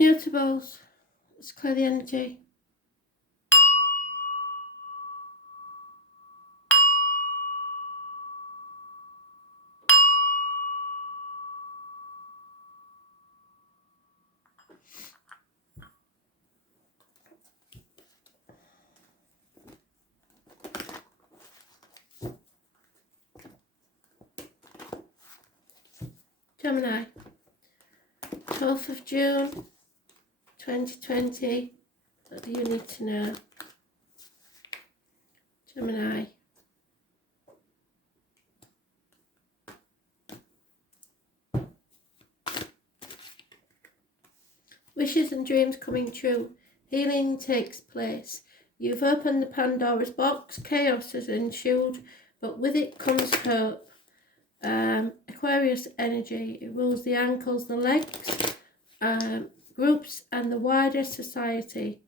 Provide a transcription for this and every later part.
Mutables. Let's clear the energy. Gemini. 12th of June 2020. What do you need to know? Gemini. Wishes and dreams coming true. Healing takes place. You've opened the Pandora's box. Chaos has ensued, but with it comes hope. Aquarius energy. It rules the ankles, the legs, groups and the wider society.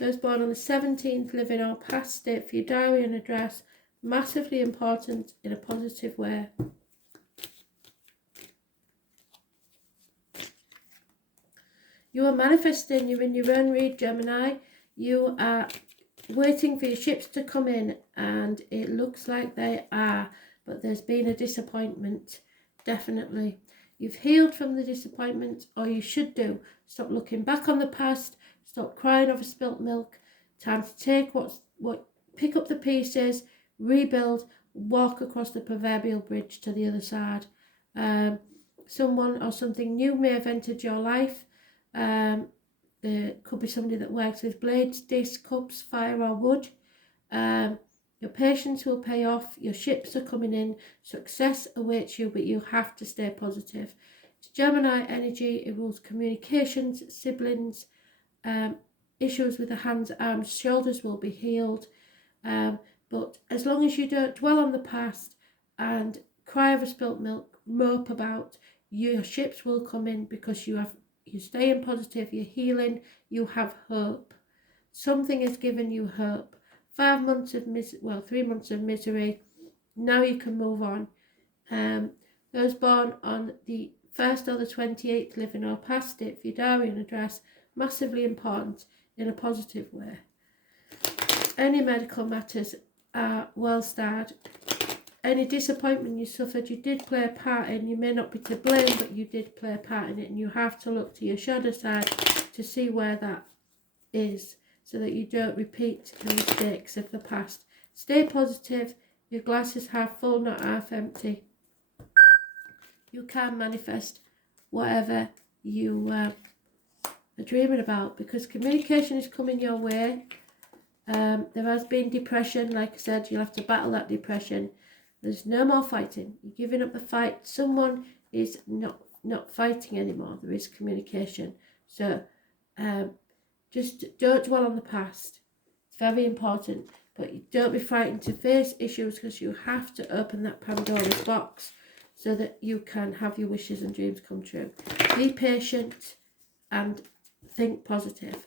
Those born on the 17th, living or past, state for your diary and address. Massively important in a positive way. You are manifesting. You're in your own read, Gemini. You are waiting for your ships to come in, and it looks like they are, but there's been a disappointment, definitely. You've healed from the disappointment, or you should do. Stop looking back on the past. Stop crying over spilt milk. Time to take pick up the pieces, rebuild, walk across the proverbial bridge to the other side. Someone or something new may have entered your life. There could be somebody that works with blades, discs, cups, fire or wood. Your patience will pay off. Your ships are coming in. Success awaits you, but you have to stay positive. It's Gemini energy. It rules communications, siblings, issues with the hands, arms, shoulders will be healed. But as long as you don't dwell on the past and cry over spilt milk, mope about, your ships will come in because you're staying positive, you're healing, you have hope. Something has given you hope. 3 months of misery. Now you can move on. Those born on the 1st or the 28th, living or past it, for your diary and address, massively important in a positive way. Any medical matters are well starred. Any disappointment you suffered, you did play a part in. You may not be to blame, but you did play a part in it, and you have to look to your shadow side to see where that is, so that you don't repeat the mistakes of the past. Stay positive. Your glass is half full, not half empty. You can manifest whatever you are dreaming about, because communication is coming your way. There has been depression. Like I said, you'll have to battle that depression. There's no more fighting. You're giving up the fight. Someone is not fighting anymore. There is communication. So just don't dwell on the past. It's very important. But don't be frightened to face issues, because you have to open that Pandora's box so that you can have your wishes and dreams come true. Be patient and think positive.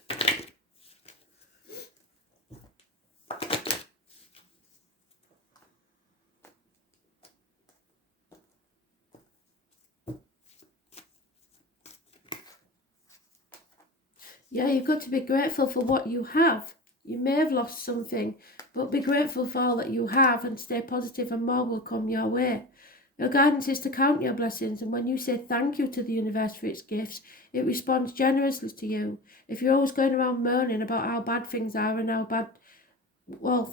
Yeah, you've got to be grateful for what you have. You may have lost something, but be grateful for all that you have and stay positive, and more will come your way. Your guidance is to count your blessings, and when you say thank you to the universe for its gifts, it responds generously to you. If you're always going around moaning about how bad things are and how bad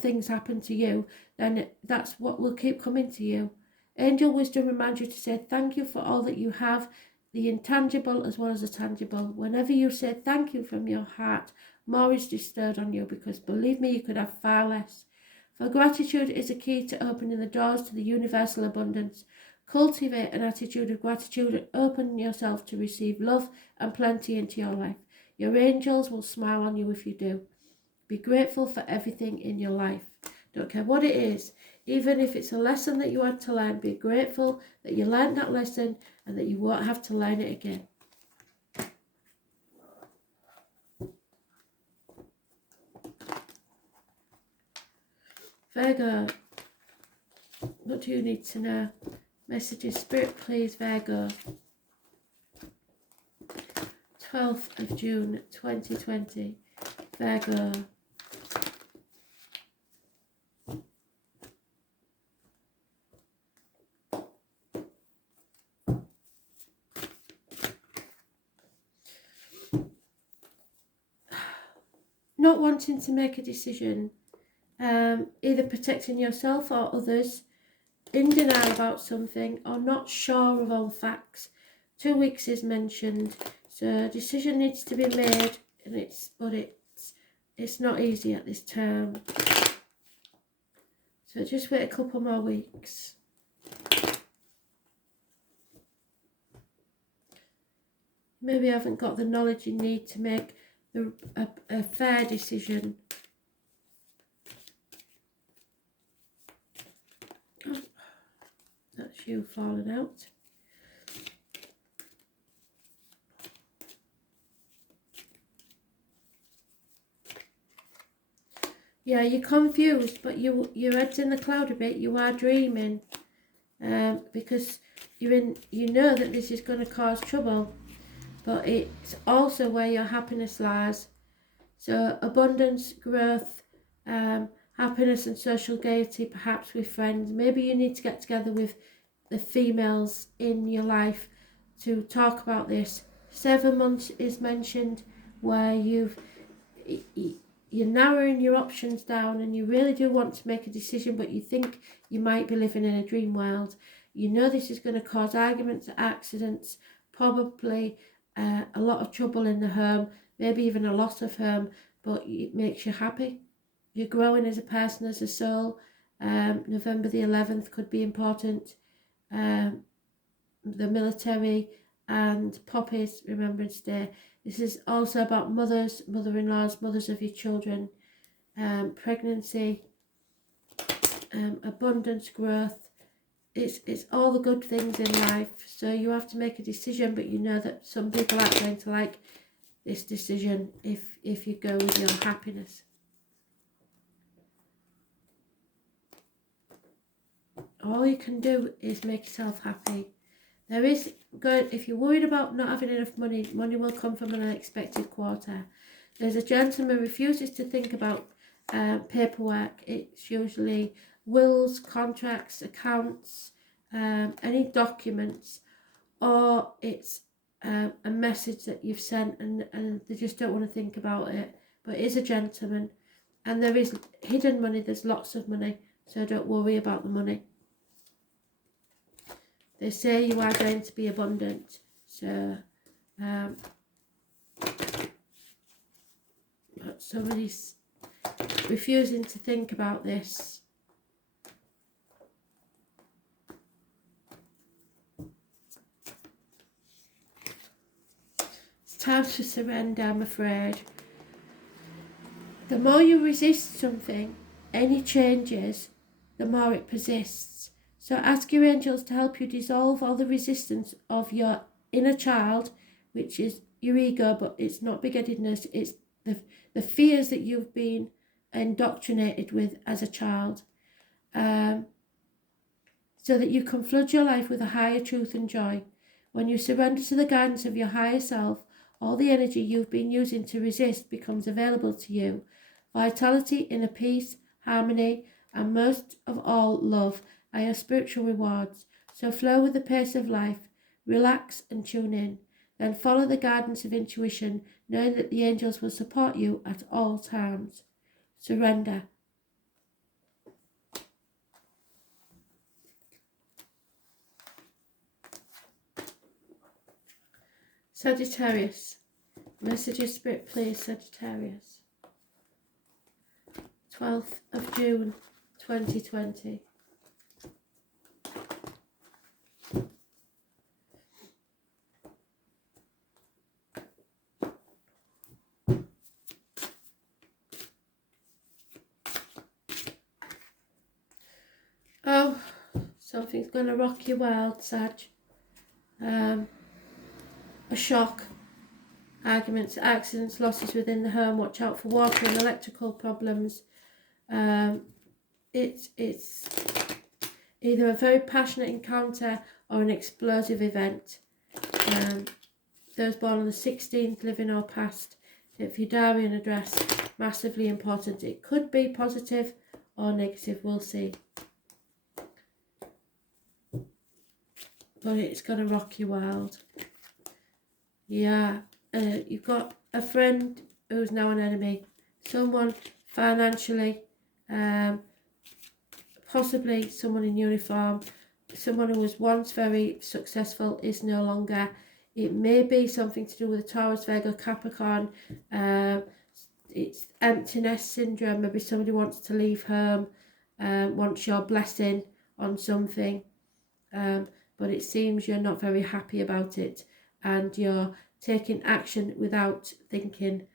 things happen to you, then that's what will keep coming to you. Angel wisdom reminds you to say thank you for all that you have, the intangible as well as the tangible. Whenever you say thank you from your heart, more is bestowed on you, because believe me, you could have far less. For gratitude is a key to opening the doors to the universal abundance. Cultivate an attitude of gratitude and open yourself to receive love and plenty into your life. Your angels will smile on you if you do. Be grateful for everything in your life. Don't care what it is. Even if it's a lesson that you had to learn, be grateful that you learned that lesson and that you won't have to learn it again. Virgo, what do you need to know? Messages, Spirit, please, Virgo. 12th of June 2020, Virgo. Not wanting to make a decision, either protecting yourself or others, in denial about something, or not sure of all facts. 2 weeks is mentioned, so a decision needs to be made, and it's not easy at this time. So just wait a couple more weeks. Maybe you haven't got the knowledge you need to make a fair decision. Oh, that's you falling out. Yeah, you're confused, but your head's in the cloud a bit. You are dreaming, because you know that this is going to cause trouble, but it's also where your happiness lies. So abundance, growth, happiness and social gaiety, perhaps with friends. Maybe you need to get together with the females in your life to talk about this. 7 months is mentioned, where you're narrowing your options down, and you really do want to make a decision, but you think you might be living in a dream world. You know this is going to cause arguments, accidents, probably a lot of trouble in the home, maybe even a loss of home, but it makes you happy. You're growing as a person, as a soul. November the 11th could be important. The military and Poppy's Remembrance Day. This is also about mothers, mother-in-laws, mothers of your children, pregnancy, abundance, growth. It's all the good things in life. So you have to make a decision, but you know that some people aren't going to like this decision if you go with your happiness. All you can do is make yourself happy. There is good, if you're worried about not having enough money, money will come from an unexpected quarter. There's a gentleman who refuses to think about paperwork. It's usually wills, contracts, accounts, any documents, or it's a message that you've sent and they just don't want to think about it. But it is a gentleman, and there is hidden money. There's lots of money, so don't worry about the money. They say you are going to be abundant, so but somebody's refusing to think about this. It's time to surrender, I'm afraid. The more you resist something, any changes, the more it persists. So ask your angels to help you dissolve all the resistance of your inner child, which is your ego, but it's not big-headedness, it's the fears that you've been indoctrinated with as a child, so that you can flood your life with a higher truth and joy. When you surrender to the guidance of your higher self, all the energy you've been using to resist becomes available to you. Vitality, inner peace, harmony, and most of all, love are your spiritual rewards. So flow with the pace of life, relax and tune in. Then follow the guidance of intuition, knowing that the angels will support you at all times. Surrender. Sagittarius. Messages, Spirit, please, Sagittarius. 12th of June, 2020. Oh, something's going to rock your world, Sag. A shock. Arguments, accidents, losses within the home. Watch out for water and electrical problems. It's either a very passionate encounter or an explosive event. those born on the 16th, living or past, if your diary and address, massively important. It could be positive or negative, we'll see. But it's going to rock your world. Yeah, you've got a friend who's now an enemy. Someone financially, possibly someone in uniform. Someone who was once very successful is no longer. It may be something to do with Taurus, Virgo, Capricorn. It's emptiness syndrome. Maybe somebody wants to leave home, wants your blessing on something. But it seems you're not very happy about it, and you're taking action without thinking.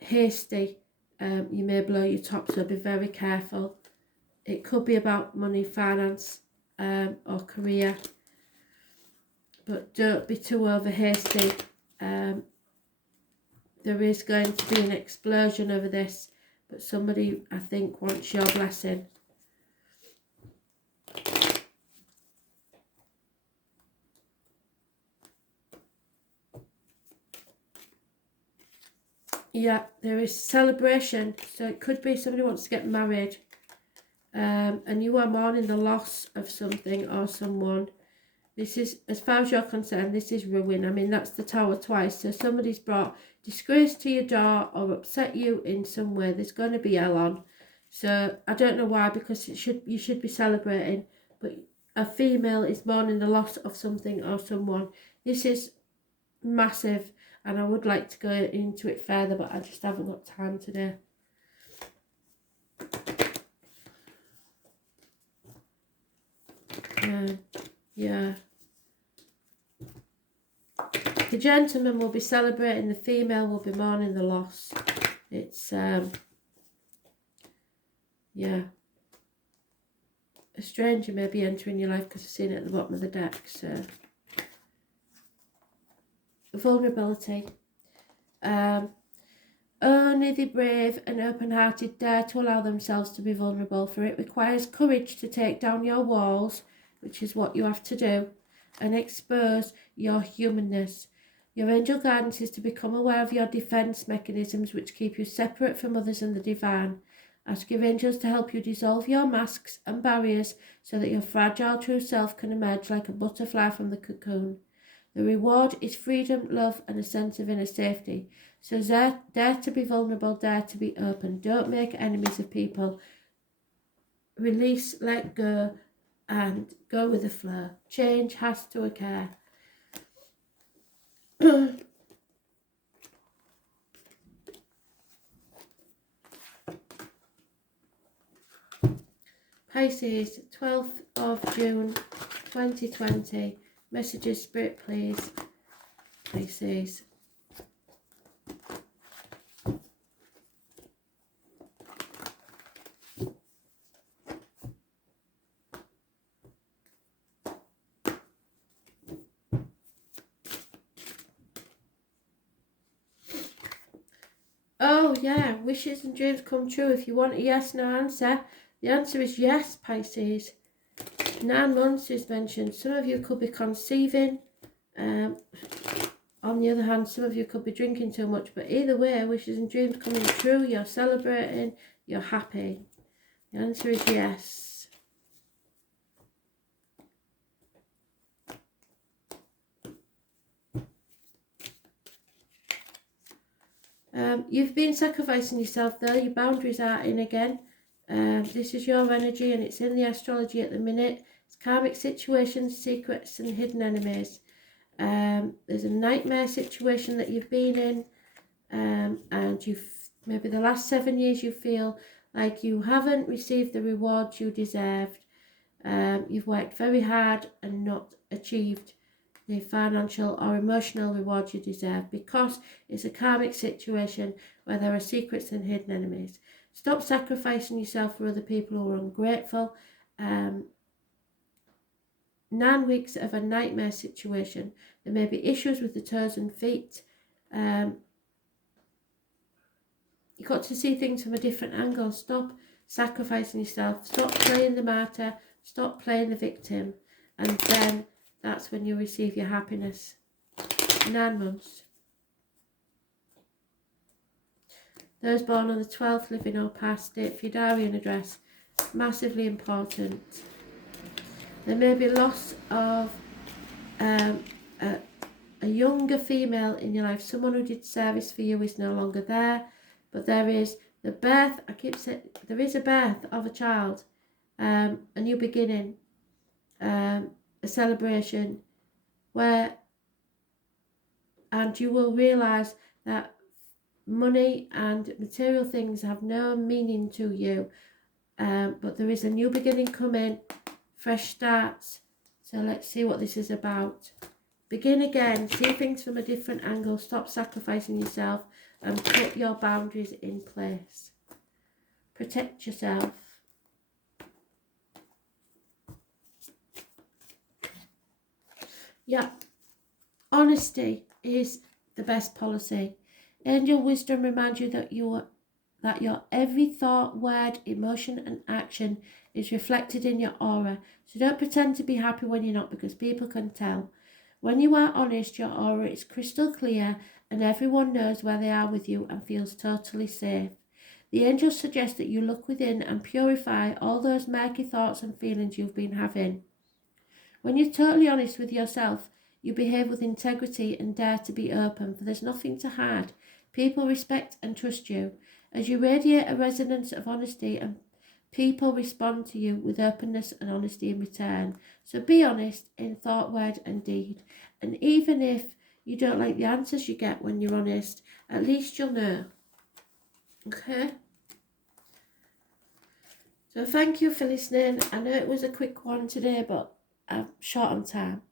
Hasty, you may blow your top, so be very careful. It could be about money, finance, or career, but don't be too over hasty. There is going to be an explosion over this, but somebody, I think, wants your blessing. Yeah, there is celebration. So it could be somebody wants to get married. And you are mourning the loss of something or someone. This is, as far as you're concerned, this is ruin. I mean, that's the Tower twice. So somebody's brought disgrace to your door or upset you in some way. There's going to be hell on. So I don't know why, because you should be celebrating. But a female is mourning the loss of something or someone. This is massive. And I would like to go into it further, but I just haven't got time today. Yeah. The gentleman will be celebrating, the female will be mourning the loss. It's, yeah. A stranger may be entering your life, because I've seen it at the bottom of the deck, so. Vulnerability. Only the brave and open-hearted dare to allow themselves to be vulnerable, for it requires courage to take down your walls, which is what you have to do, and expose your humanness. Your angel guidance is to become aware of your defense mechanisms, which keep you separate from others and the divine. Ask your angels to help you dissolve your masks and barriers so that your fragile true self can emerge like a butterfly from the cocoon. The reward is freedom, love, and a sense of inner safety. So dare to be vulnerable, dare to be open. Don't make enemies of people. Release, let go, and go with the flow. Change has to occur. Pisces, 12th of June 2020. Messages, Spirit, please. Pisces. Oh yeah, wishes and dreams come true. If you want a yes, no answer, the answer is yes, Pisces. 9 months is mentioned. Some of you could be conceiving. On the other hand, some of you could be drinking too much. But either way, wishes and dreams coming true. You're celebrating. You're happy. The answer is yes. You've been sacrificing yourself though. Your boundaries are in again. This is your energy and it's in the astrology at the minute. It's karmic situations, secrets and hidden enemies. There's a nightmare situation that you've been in, and you've maybe the last 7 years you feel like you haven't received the rewards you deserved. You've worked very hard and not achieved the financial or emotional reward you deserve, because it's a karmic situation where there are secrets and hidden enemies. Stop sacrificing yourself for other people who are ungrateful. 9 weeks of a nightmare situation. There may be issues with the toes and feet. You've got to see things from a different angle. Stop sacrificing yourself. Stop playing the martyr. Stop playing the victim. And then that's when you receive your happiness. 9 months. Those born on the 12th, living or past, date for your diary and address. Massively important. There may be loss of a younger female in your life. Someone who did service for you is no longer there. But there is the birth, I keep saying, there is a birth of a child. A new beginning. A celebration. And you will realise that money and material things have no meaning to you. But there is a new beginning coming. Fresh starts. So let's see what this is about. Begin again. See things from a different angle. Stop sacrificing yourself and put your boundaries in place. Protect yourself. Yeah. Honesty is the best policy. Angel wisdom reminds you that your every thought, word, emotion and action is reflected in your aura. So don't pretend to be happy when you're not, because people can tell. When you are honest, your aura is crystal clear and everyone knows where they are with you and feels totally safe. The angels suggest that you look within and purify all those murky thoughts and feelings you've been having. When you're totally honest with yourself, you behave with integrity and dare to be open, for there's nothing to hide. People respect and trust you. As you radiate a resonance of honesty, and people respond to you with openness and honesty in return. So be honest in thought, word and deed. And even if you don't like the answers you get when you're honest, at least you'll know. Okay? So thank you for listening. I know it was a quick one today, but I'm short on time.